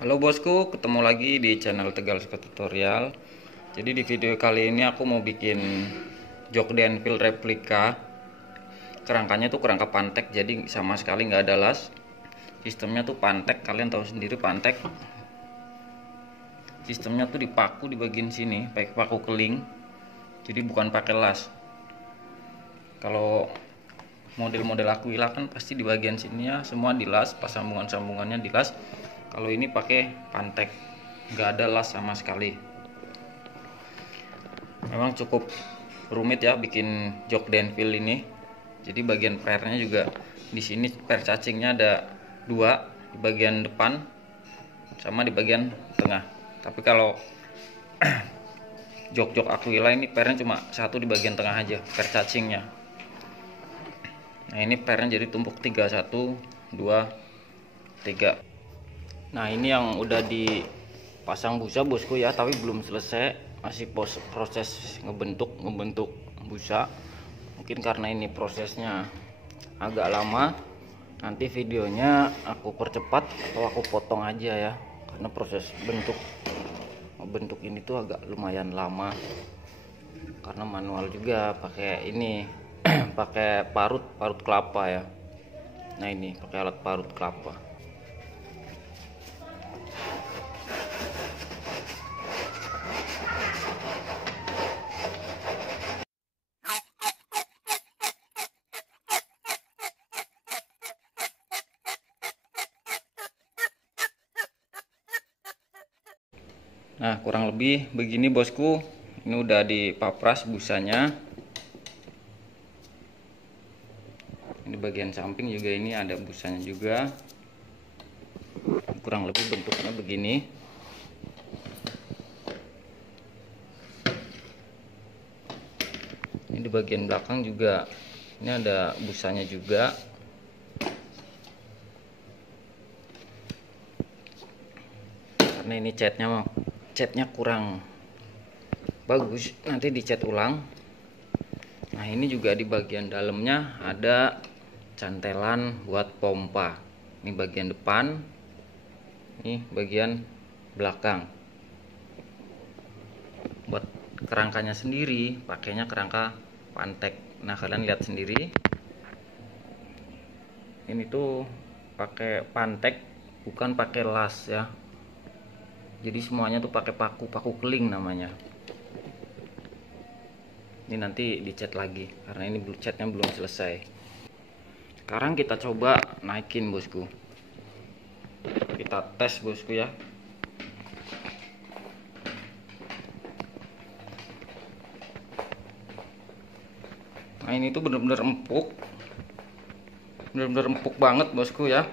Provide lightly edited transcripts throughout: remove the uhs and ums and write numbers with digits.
Halo bosku, ketemu lagi di channel Tegal Suka Tutorial. Jadi di video kali ini aku mau bikin jok Denville replika. Kerangkanya tuh kerangka pantek, jadi sama sekali nggak ada las. Sistemnya tuh pantek, kalian tahu sendiri pantek. Sistemnya tuh dipaku di bagian sini, pakai paku keling. Jadi bukan pakai las. Kalau model-model Aquila kan pasti di bagian sininya semua dilas, pas sambungan-sambungannya dilas. Kalau ini pakai pantek, nggak ada las sama sekali. Memang cukup rumit ya bikin jok Denville ini. Jadi bagian pernya juga di sini per cacingnya ada dua, di bagian depan sama di bagian tengah. Tapi kalau jok-jok Aquila ini pernya cuma satu di bagian tengah aja, per cacingnya. Nah ini pernya jadi tumpuk 3, 1, 2, 3. Nah ini yang udah dipasang busa bosku ya, tapi belum selesai, masih proses ngebentuk busa. Mungkin karena ini prosesnya agak lama, nanti videonya aku percepat atau aku potong aja ya, karena proses bentuk ini tuh agak lumayan lama, karena manual juga pakai ini pakai parut kelapa ya. Nah ini pakai alat parut kelapa. Nah kurang lebih begini bosku, ini udah dipapras busanya. Ini bagian samping juga, ini ada busanya juga. Kurang lebih bentuknya begini. Ini di bagian belakang juga, ini ada busanya juga. Karena ini catnya kurang bagus, nanti dicat ulang. Nah ini juga di bagian dalamnya ada cantelan buat pompa. Ini bagian depan, ini bagian belakang. Buat kerangkanya sendiri pakainya kerangka pantek. Nah kalian lihat sendiri, ini tuh pakai pantek, bukan pakai las ya. Jadi semuanya tuh pakai paku keling namanya. Ini nanti dicat lagi karena ini catnya belum selesai. Sekarang kita coba naikin bosku. Kita tes bosku ya. Nah ini tuh bener-bener empuk. Bener-bener empuk banget bosku ya.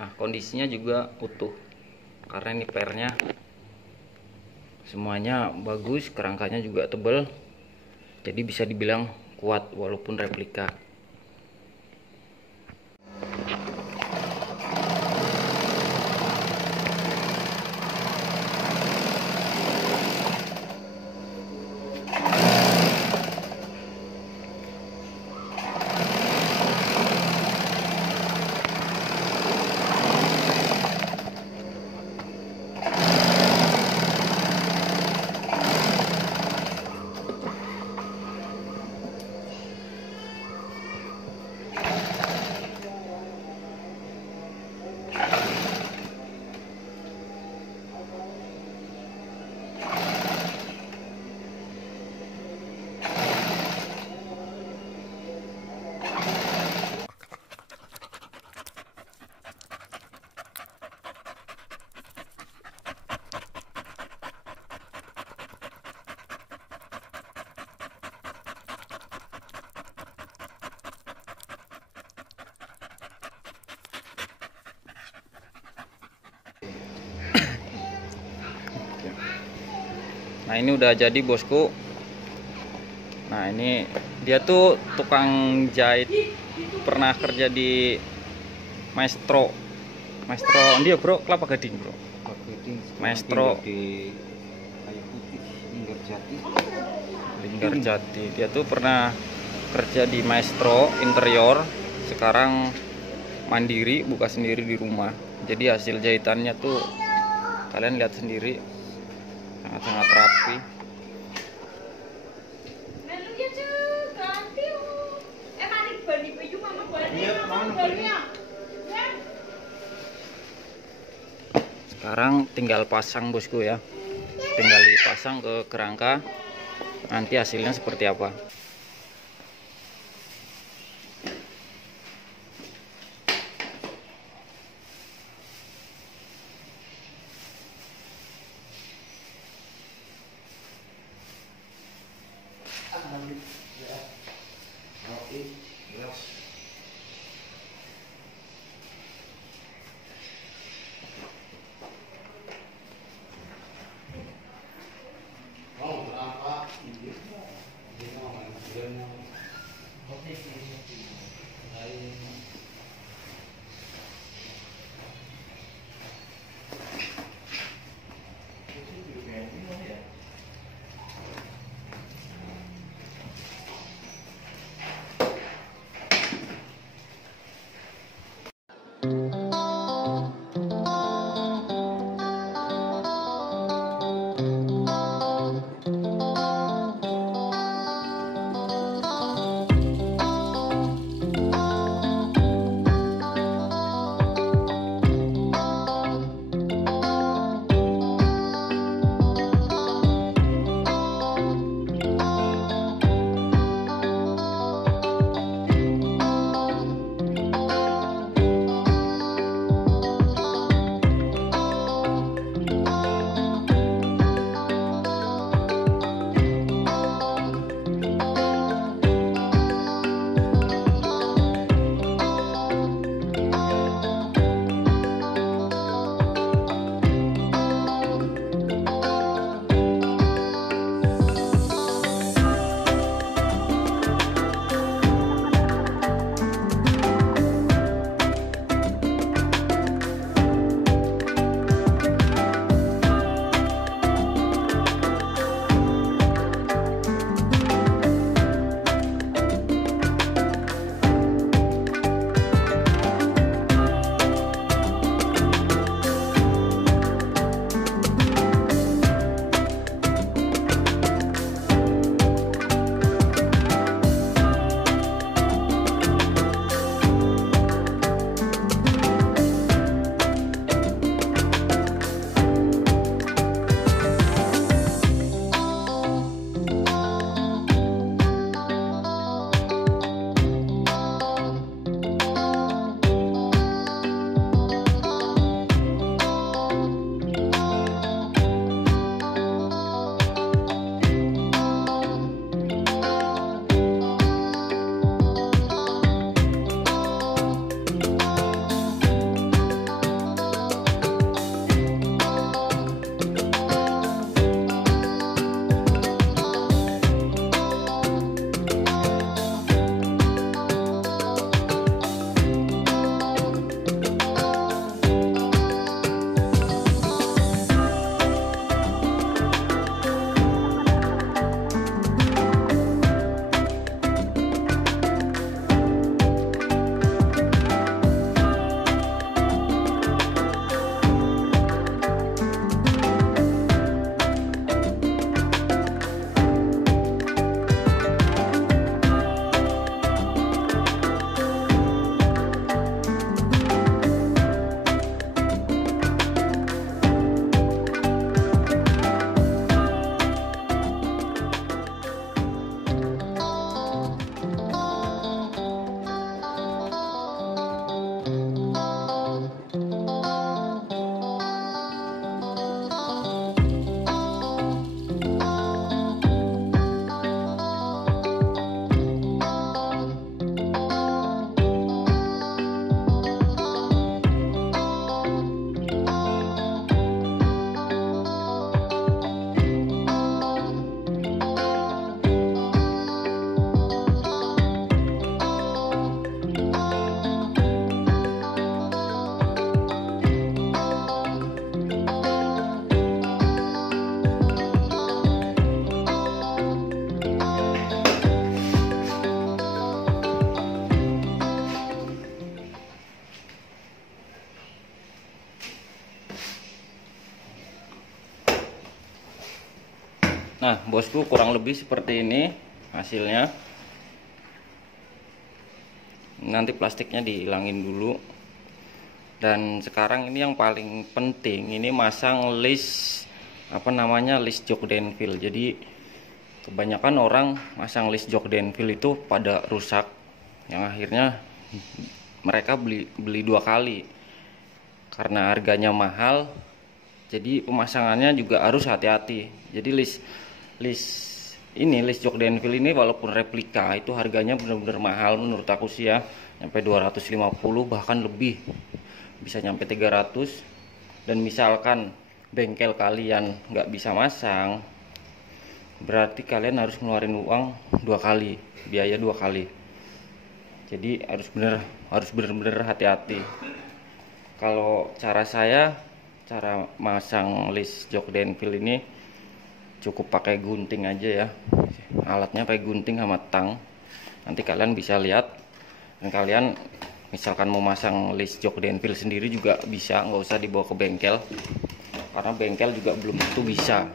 Nah kondisinya juga utuh, karena ini pernya semuanya bagus, kerangkanya juga tebal, jadi bisa dibilang kuat walaupun replika. Nah ini udah jadi bosku. Nah ini dia tuh tukang jahit, pernah kerja di Maestro dia bro, Kelapa Gading bro. Maestro di Kayu Putih, Linggarjati. Linggarjati. Dia tuh pernah kerja di Maestro interior sekarang mandiri, buka sendiri di rumah. Jadi hasil jahitannya tuh kalian lihat sendiri, sangat-sangat rapi. Sekarang tinggal pasang bosku ya, tinggal dipasang ke kerangka, nanti hasilnya seperti apa. Nah bosku, kurang lebih seperti ini hasilnya. Nanti plastiknya dihilangin dulu. Dan sekarang ini yang paling penting, ini masang list list jok Denville. Jadi kebanyakan orang masang list jok Denville itu pada rusak, yang akhirnya mereka beli 2 kali karena harganya mahal. Jadi pemasangannya juga harus hati-hati. Jadi list jok Denville ini walaupun replika itu harganya benar-benar mahal menurut aku sih ya, sampai 250 bahkan lebih, bisa nyampe 300. Dan misalkan bengkel kalian nggak bisa masang, berarti kalian harus ngeluarin uang 2 kali, biaya 2 kali. Jadi harus bener-bener hati-hati. Kalau cara masang list jok Denville ini cukup pakai gunting aja ya. Alatnya pakai gunting sama tang. Nanti kalian bisa lihat. Dan kalian misalkan mau masang list jok Denville sendiri juga bisa, nggak usah dibawa ke bengkel, karena bengkel juga belum tentu bisa.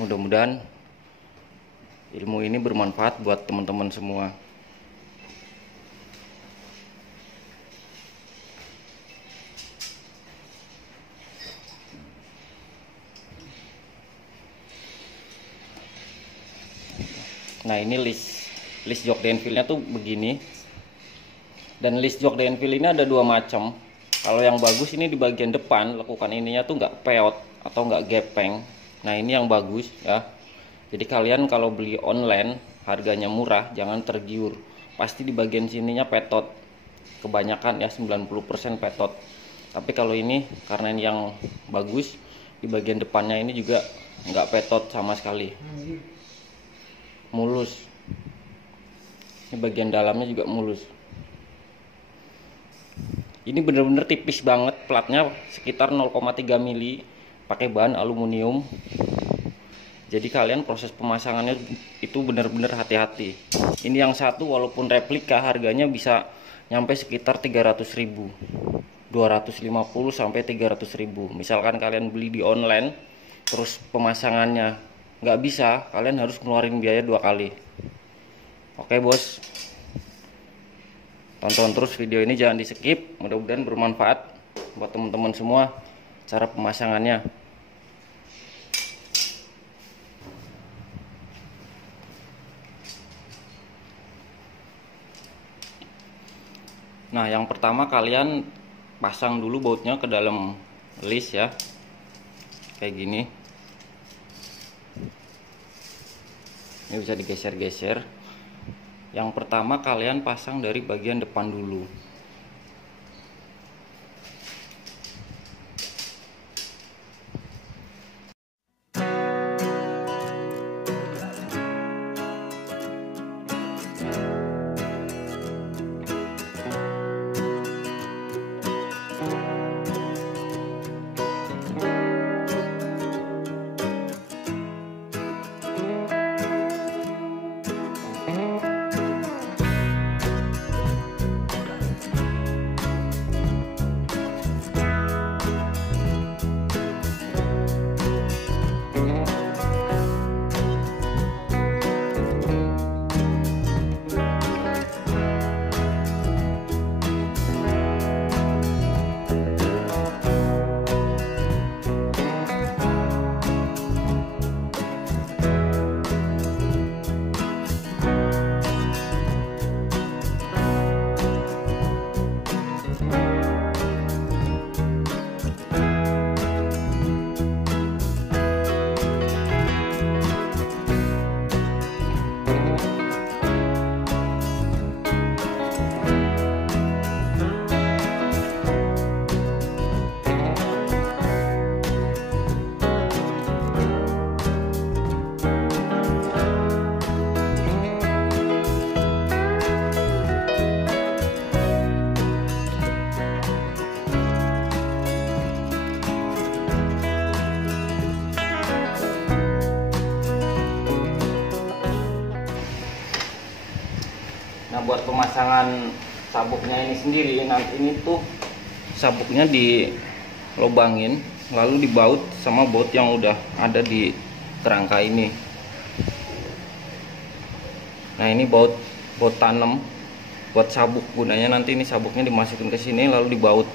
Mudah-mudahan ilmu ini bermanfaat buat teman-teman semua. Nah ini list jok Denville-nya tuh begini. Dan list jok Denville ini ada 2 macam. Kalau yang bagus ini di bagian depan lekukan ininya tuh nggak peot atau nggak gepeng. Nah ini yang bagus ya. Jadi kalian kalau beli online harganya murah, jangan tergiur. Pasti di bagian sininya petot. Kebanyakan ya 90% petot. Tapi kalau ini karena ini yang bagus, di bagian depannya ini juga nggak petot sama sekali. Mulus. Ini bagian dalamnya juga mulus. Ini bener-bener tipis banget, platnya sekitar 0,3 mili, pakai bahan aluminium. Jadi kalian proses pemasangannya itu bener-bener hati-hati. Ini yang satu walaupun replika harganya bisa nyampe sekitar 300.000, 250 sampai 300.000. Misalkan kalian beli di online, terus pemasangannya nggak bisa, kalian harus ngeluarin biaya 2 kali. Oke bos, tonton terus video ini, jangan di skip. Mudah-mudahan bermanfaat buat teman-teman semua cara pemasangannya. Nah yang pertama kalian pasang dulu bautnya ke dalam list ya, kayak gini. Ini bisa digeser-geser. Yang pertama kalian pasang dari bagian depan dulu. Nah buat pemasangan sabuknya ini sendiri, nanti ini tuh sabuknya dilobangin lalu dibaut sama baut yang udah ada di kerangka ini. Nah, ini baut tanam buat sabuk, gunanya nanti ini sabuknya dimasukin ke sini lalu dibaut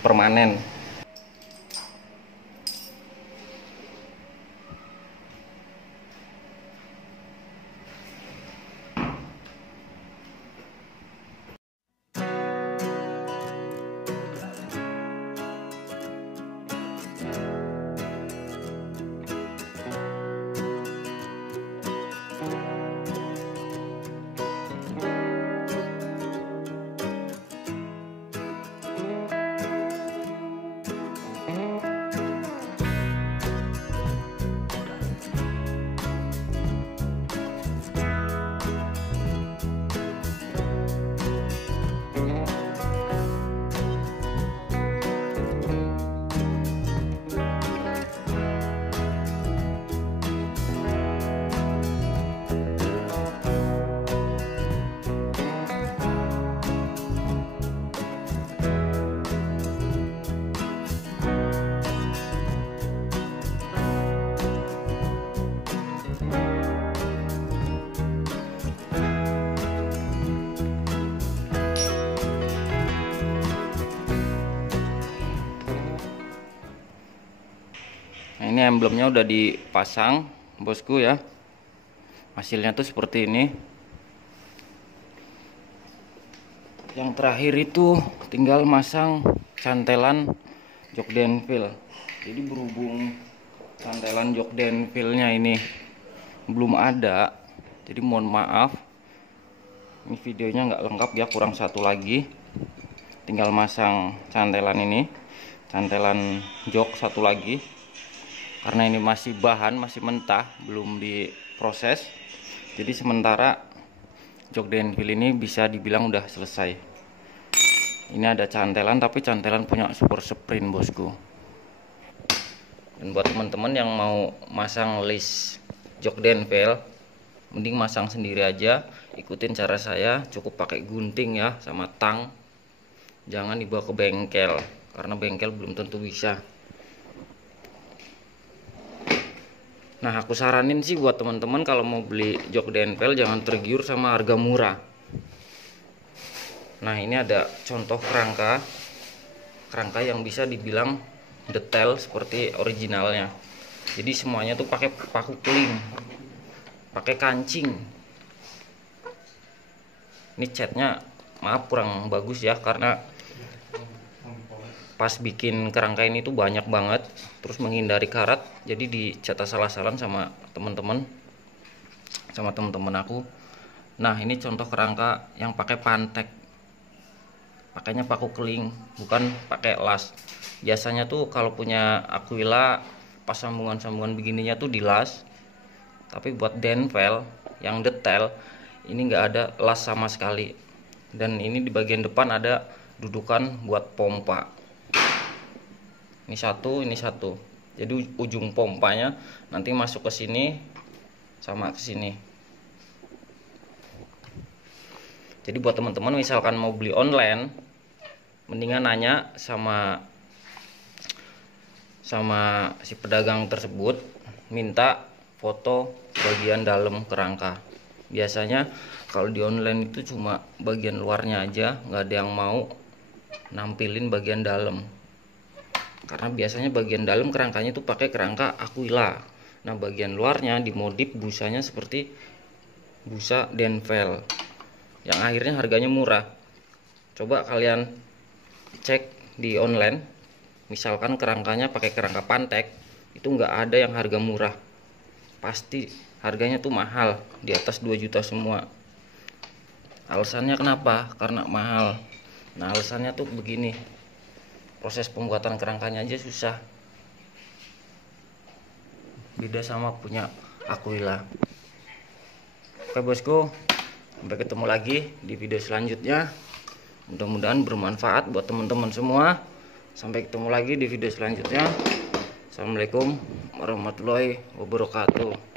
permanen. Nah, ini emblemnya udah dipasang bosku ya. Hasilnya tuh seperti ini. Yang terakhir itu tinggal masang cantelan jok denville. Jadi berhubung cantelan jok denville-nya ini belum ada, jadi mohon maaf, ini videonya nggak lengkap ya, kurang satu lagi. Tinggal masang cantelan ini, cantelan jok satu lagi. Karena ini masih bahan, masih mentah, belum diproses, jadi sementara jok denville ini bisa dibilang udah selesai. Ini ada cantelan, tapi cantelan punya super sprint bosku. Dan buat teman-teman yang mau masang list jok denville, mending masang sendiri aja, ikutin cara saya, cukup pakai gunting ya sama tang. Jangan dibawa ke bengkel, karena bengkel belum tentu bisa. Nah, aku saranin sih buat teman-teman kalau mau beli jok denville jangan tergiur sama harga murah. Nah, ini ada contoh kerangka yang bisa dibilang detail seperti originalnya. Jadi semuanya tuh pakai paku keling, pakai kancing. Ini catnya maaf kurang bagus ya, karena pas bikin kerangka ini tuh banyak banget, terus menghindari karat, jadi dicat asal-asalan sama teman-teman aku. Nah, ini contoh kerangka yang pakai pantek, pakainya paku keling, bukan pakai las. Biasanya tuh kalau punya Aquila pas sambungan-sambungan begininya tuh dilas, tapi buat denville yang detail ini nggak ada las sama sekali. Dan ini di bagian depan ada dudukan buat pompa. Ini satu, ini satu. Jadi ujung pompanya nanti masuk ke sini sama ke sini. Jadi buat teman-teman misalkan mau beli online, mendingan nanya sama si pedagang tersebut, minta foto bagian dalam kerangka. Biasanya kalau di online itu cuma bagian luarnya aja, nggak ada yang mau nampilin bagian dalam. Karena biasanya bagian dalam kerangkanya itu pakai kerangka Aquila. Nah, bagian luarnya dimodif busanya seperti busa denville, yang akhirnya harganya murah. Coba kalian cek di online, misalkan kerangkanya pakai kerangka pantek, itu nggak ada yang harga murah, pasti harganya tuh mahal, di atas 2 juta semua. Alasannya kenapa? Karena mahal. Nah, alasannya tuh begini, proses pembuatan kerangkanya aja susah, beda sama punya Aquila. Oke bosku, sampai ketemu lagi di video selanjutnya. Mudah-mudahan bermanfaat buat teman-teman semua. Sampai ketemu lagi di video selanjutnya. Assalamualaikum warahmatullahi wabarakatuh.